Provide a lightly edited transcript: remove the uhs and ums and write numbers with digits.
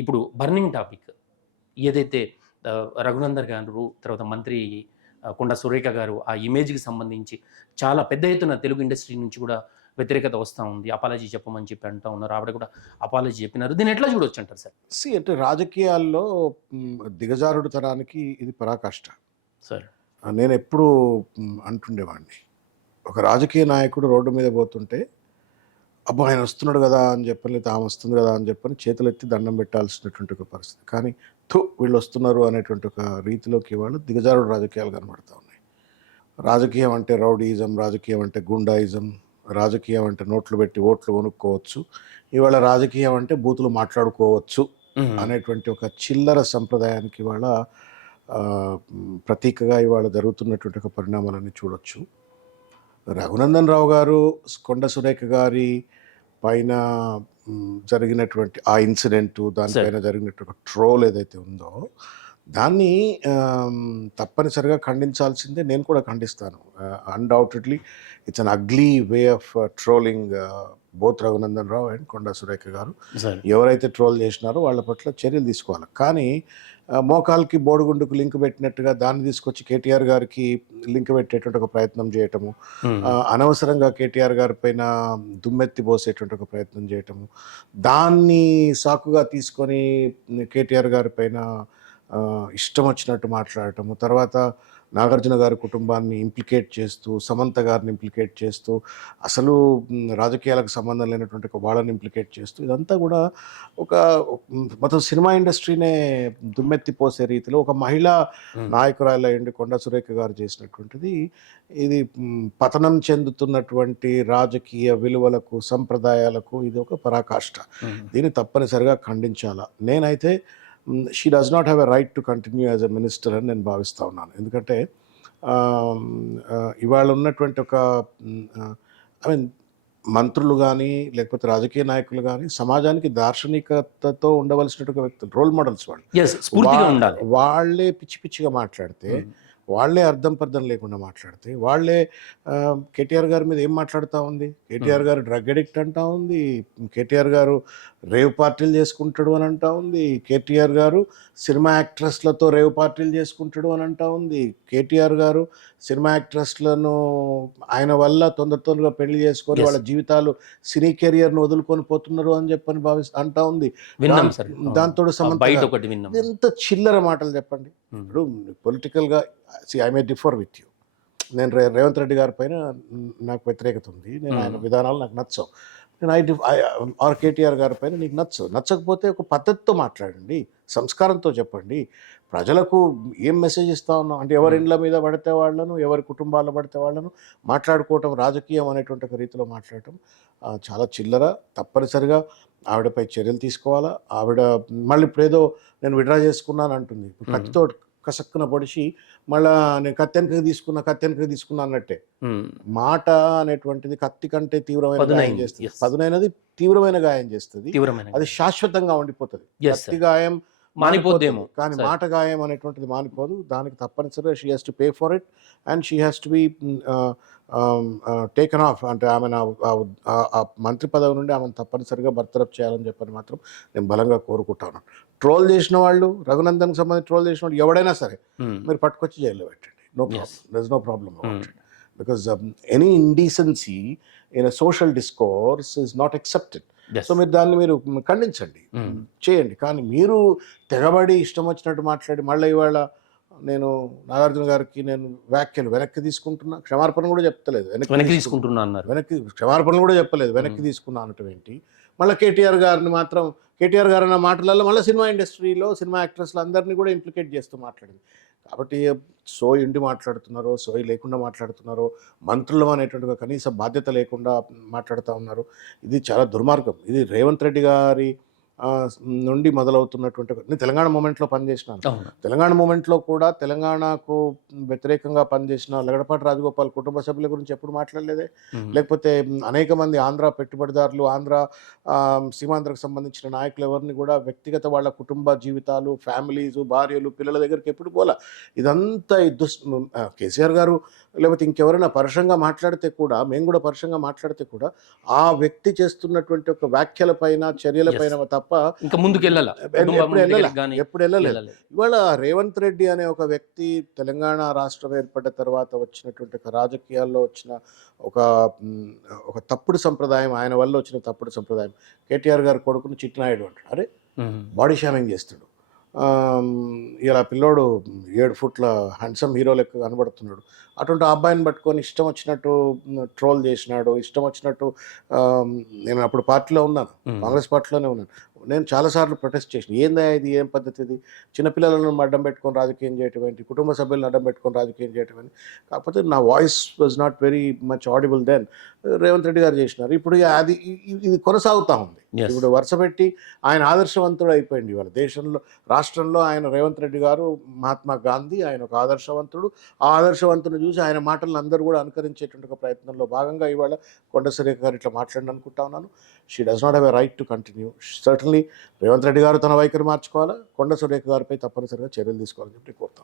ఇప్పుడు burning topic ఏదైతే రఘునందన్ గారు, తర్వాత మంత్రి కొండా సురేఖ గారు ఆ ఇమేజ్‌కి సంబంధించి చాలా పెద్ద ఎత్తున తెలుగు ఇండస్ట్రీ నుంచి కూడా వ్యతిరేకత వస్తా ఉంది. అపాలజీ చెప్పమని చెప్పి అంటా ఉన్నారు. ఆవిడ కూడా అపాలజీ చెప్పినారు. దీన్ని ఎట్లా చూడొచ్చంటారు సార్? అంటే రాజకీయాల్లో దిగజారుడు తరానికి ఇది పరాకాష్ట. సార్. నేనెప్పుడూ అంటుండేవాడిని. ఒక రాజకీయ నాయకుడు రోడ్డు మీద పోతుంటే, అబ్బా! ఆయన వస్తున్నాడు గదా! అని చెప్పని, లేతే ఆమె వస్తుంది గదా! అని చెప్పని చేతులెత్తి దండం పెట్టాల్సినటువంటి ఒక పరిస్థితి. కానీ వీళ్ళొస్తున్నారు అనేటువంటి ఒక రీతిలోకి ఇవాళ దిగజారుడు రాజకీయాలు కనబడతా ఉన్నాయి. రాజకీయం అంటే రౌడీయిజం, రాజకీయం అంటే గూండాయిజం, రాజకీయం అంటే నోట్లు పెట్టి ఓట్లు కొనుక్కోవచ్చు. ఇవాళ రాజకీయం అంటే బూతులు మాట్లాడుకోవచ్చు అనేటువంటి ఒక చిల్లర సంప్రదాయానికి ఇవాళ ప్రతీకగా ఇవాళ జరుగుతున్నటువంటి ఒక పరిణామాలన్నీ చూడొచ్చు. రఘునందన్ రావు గారు, కొండ సురేఖ గారి పైన జరిగినటువంటి ఆ ఇన్సిడెంటు, దానిపైన జరిగినటువంటి ఒక ట్రోల్ ఏదైతే ఉందో, దాన్ని తప్పనిసరిగా ఖండించాల్సిందే. నేను కూడా ఖండిస్తాను. Undoubtedly it's an ugly way of trolling both Raghunandan Rao and Konda Surekha garu. ఎవరైతే ట్రోల్ చేసినారో వాళ్ళ పట్ల చర్యలు తీసుకోవాలి. కానీ మోకాల్కి బోడిగుండుకు లింక్ పెట్టినట్టుగా దాన్ని తీసుకొచ్చి కేటీఆర్ గారికి లింక్ పెట్టేటువంటి ఒక ప్రయత్నం చేయటము, అనవసరంగా కేటీఆర్ గారి పైన దుమ్మెత్తి పోసేటువంటి ఒక ప్రయత్నం చేయటము, దాన్ని సాకుగా తీసుకొని కేటీఆర్ గారి పైన ఇష్టం వచ్చినట్టు మాట్లాడటము, తర్వాత నాగార్జున గారి కుటుంబాన్ని ఇంప్లికేట్ చేస్తూ, సమంత గారిని ఇంప్లికేట్ చేస్తూ, అసలు రాజకీయాలకు సంబంధం లేనటువంటి ఒక వాళ్ళని ఇంప్లికేట్ చేస్తూ, ఇదంతా కూడా ఒక మొత్తం సినిమా ఇండస్ట్రీనే దుమ్మెత్తి పోసే రీతిలో ఒక మహిళా నాయకురాలైండి కొండా సురేఖ గారు చేసినటువంటిది, ఇది పతనం చెందుతున్నటువంటి రాజకీయ విలువలకు, సంప్రదాయాలకు ఇది ఒక పరాకాష్ట. దీన్ని తప్పనిసరిగా ఖండించాలా. నేనైతే she does not have a right to continue as a minister అని నేను భావిస్తూ ఉన్నాను. ఎందుకంటే ఇవాళ ఉన్నటువంటి ఒక ఐ మీన్ మంత్రులు కానీ, లేకపోతే రాజకీయ నాయకులు కానీ సమాజానికి దార్శనికతతో ఉండవలసినటువంటి వ్యక్తులు, రోల్ మోడల్స్ వాళ్ళు. వాళ్ళే పిచ్చి పిచ్చిగా మాట్లాడితే, వాళ్ళే అర్థం పర్థం లేకుండా మాట్లాడితే, వాళ్ళే కేటీఆర్ గారి మీద ఏం మాట్లాడుతూ ఉంది, కేటీఆర్ గారు డ్రగ్ అడిక్ట్ అంటా ఉంది, కేటీఆర్ గారు రేవ్ పార్టీలు చేసుకుంటాడు అని అంటా ఉంది, కేటీఆర్ గారు సినిమా యాక్ట్రెస్లతో రేవ్ పార్టీలు చేసుకుంటాడు అని అంటా ఉంది, కేటీఆర్ గారు సినిమా యాక్ట్రెస్లను ఆయన వల్ల తొందరగా పెళ్లి చేసుకొని వాళ్ళ జీవితాలు, సినీ కెరియర్ను వదులుకొని పోతున్నారు అని చెప్పని అంటా ఉంది. దాంతో ఎంత చిల్లర మాటలు చెప్పండి. ఇప్పుడు పొలిటికల్గా I may differ with you. నేను రేవంత్ రెడ్డి గారి పైన నాకు వ్యతిరేకత ఉంది, నేను ఆయన విధానాలు నాకు నచ్చవు. నేను ఆర్ కేటీఆర్ గారి పైన నీకు నచ్చకపోతే ఒక పద్ధతితో మాట్లాడండి, సంస్కారంతో చెప్పండి. ప్రజలకు ఏం మెసేజ్ ఇస్తా ఉన్నాం అంటే, ఎవరి ఇండ్ల మీద పడితే వాళ్ళను, ఎవరి కుటుంబాల్లో పడితే వాళ్ళను మాట్లాడుకోవటం, రాజకీయం అనేటువంటి ఒక రీతిలో మాట్లాడటం చాలా చిల్లర. తప్పనిసరిగా ఆవిడపై చర్యలు తీసుకోవాలా. ఆవిడ మళ్ళీ ఇప్పుడేదో నేను విడ్రా చేసుకున్నాను అంటుంది. కత్తితో కసక్కున పొడిచి మళ్ళా నేను కత్తెనక తీసుకున్నా అన్నట్టే. మాట అనేటువంటిది కత్తి కంటే తీవ్రమైన గాయం చేస్తుంది, పదునైనది తీవ్రమైన గాయం చేస్తుంది, అది శాశ్వతంగా ఉండిపోతుంది. కత్తి గాయం మానిపోదేమో కానీ మాట గాయం అనేటువంటిది మానిపోదు. దానికి తప్పనిసరిగా she has to pay for it and she has to be taken off. అంటే ఆమె ఆ మంత్రి పదవి నుండి ఆమెను తప్పనిసరిగా బర్తరఫ్ చేయాలని చెప్పని మాత్రం నేను బలంగా కోరుకుంటాను. ట్రోల్ చేసిన వాళ్ళు, రఘునందన్కి సంబంధించి ట్రోల్ చేసిన వాళ్ళు ఎవడైనా సరే మీరు పట్టుకొచ్చి జైల్లో పెట్టండి. No problem, there is no problem about it. Because any indecency in a social discourse is not accepted. So మీరు దాన్ని మీరు ఖండించండి, చేయండి. కానీ మీరు తెగబడి ఇష్టం వచ్చినట్టు మాట్లాడి మళ్ళీ ఇవాళ నేను నాగార్జున గారికి నేను వ్యాఖ్యలు వెనక్కి తీసుకుంటున్నా, క్షమాపణ కూడా చెప్తలేదు, క్షమాపణ కూడా చెప్పలేదు, వెనక్కి తీసుకున్నా అనటం ఏంటి. మళ్ళీ కేటీఆర్ గారిని మాత్రం, కేటీఆర్ గారు అన్న మాటలలో మళ్ళీ సినిమా ఇండస్ట్రీలో సినిమా యాక్ట్రెస్లు అందరినీ కూడా ఇంప్లికేట్ చేస్తూ మాట్లాడింది. కాబట్టి సోయి ఉండి మాట్లాడుతున్నారో, సోయి లేకుండా మాట్లాడుతున్నారో, మంత్రులు అనేటువంటి కనీస బాధ్యత లేకుండా మాట్లాడుతూ ఉన్నారు. ఇది చాలా దుర్మార్గం. ఇది రేవంత్ రెడ్డి గారి నుండి మొదలవుతున్నటువంటి, నేను తెలంగాణ మూమెంట్లో పనిచేసినాను. తెలంగాణ మూమెంట్లో కూడా తెలంగాణకు వ్యతిరేకంగా పనిచేసిన లగడపాటి రాజగోపాల్ కుటుంబ సభ్యుల గురించి ఎప్పుడు మాట్లాడలేదే. లేకపోతే అనేక మంది ఆంధ్ర పెట్టుబడిదారులు, ఆంధ్ర సీమాంధ్రకు సంబంధించిన నాయకులు ఎవరిని కూడా వ్యక్తిగత వాళ్ళ కుటుంబ జీవితాలు, ఫ్యామిలీస్, భార్యలు, పిల్లల దగ్గరికి ఎప్పుడు పోలా. ఇదంతా కేసీఆర్ గారు లేకపోతే ఇంకెవరైనా పరుషంగా మాట్లాడితే కూడా, మేము కూడా పరుషంగా మాట్లాడితే కూడా, ఆ వ్యక్తి చేస్తున్నటువంటి ఒక వ్యాఖ్యలపైన, చర్యలపైన తప్ప తప్ప ఇంకా ముందుకు వెళ్ళాల ఎప్పుడు వెళ్ళలేదు. ఇవాళ రేవంత్ రెడ్డి అనే ఒక వ్యక్తి తెలంగాణ రాష్ట్రం ఏర్పడ్డ తర్వాత వచ్చినటువంటి ఒక రాజకీయాల్లో వచ్చిన ఒక ఒక తప్పుడు సంప్రదాయం, ఆయన వల్ల వచ్చిన తప్పుడు సంప్రదాయం. కేటీఆర్ గారి కొడుకును చిట్టినాయుడు అంటాడు. అరే బాడీ షామింగ్ చేస్తాడు. ఇలా పిల్లోడు 7 ఫుట్ల హ్యాండ్సమ్ హీరో లెక్క కనబడుతున్నాడు. అటువంటి ఆ అబ్బాయిని పట్టుకొని ఇష్టం వచ్చినట్టు ట్రోల్ చేసినాడు, ఇష్టం వచ్చినట్టు. నేను అప్పుడు పార్టీలో ఉన్నాను, కాంగ్రెస్ పార్టీలోనే ఉన్నాను. నేను చాలాసార్లు ప్రొటెస్ట్ చేసిన, ఏందా ఇది, ఏం పద్ధతి ఇది, చిన్నపిల్లలను అడ్డం పెట్టుకొని రాజకీయం చేయటం ఏంటి, కుటుంబ సభ్యులను అడ్డం పెట్టుకొని రాజకీయం చేయటం ఏంటి. కాకపోతే నా voice was not very much audible then. Revanth Reddy గారు చేసినారు. ఇప్పుడు అది ఇది కొనసాగుతూ ఉంది. ఇప్పుడు వరుస పెట్టి ఆయన ఆదర్శవంతుడు అయిపోయింది. ఇవాళ దేశంలో, రాష్ట్రంలో ఆయన రేవంత్ రెడ్డి గారు మహాత్మా గాంధీ, ఆయన ఒక ఆదర్శవంతుడు. ఆ ఆదర్శవంతుని చూసి ఆయన మాటలను అందరూ కూడా అనుకరించేటువంటి ఒక ప్రయత్నంలో భాగంగా ఇవాళ కొండ సురేఖ గారు ఇట్లా మాట్లాడిన అనుకుంటా ఉన్నాను. She does not have a right to continue. Certainly Revanth Reddy గారు తన వైఖరి మార్చుకోవాలా, కొండ సురేఖ గారిపై తప్పనిసరిగా చర్యలు తీసుకోవాలని చెప్పి కోరుతాను.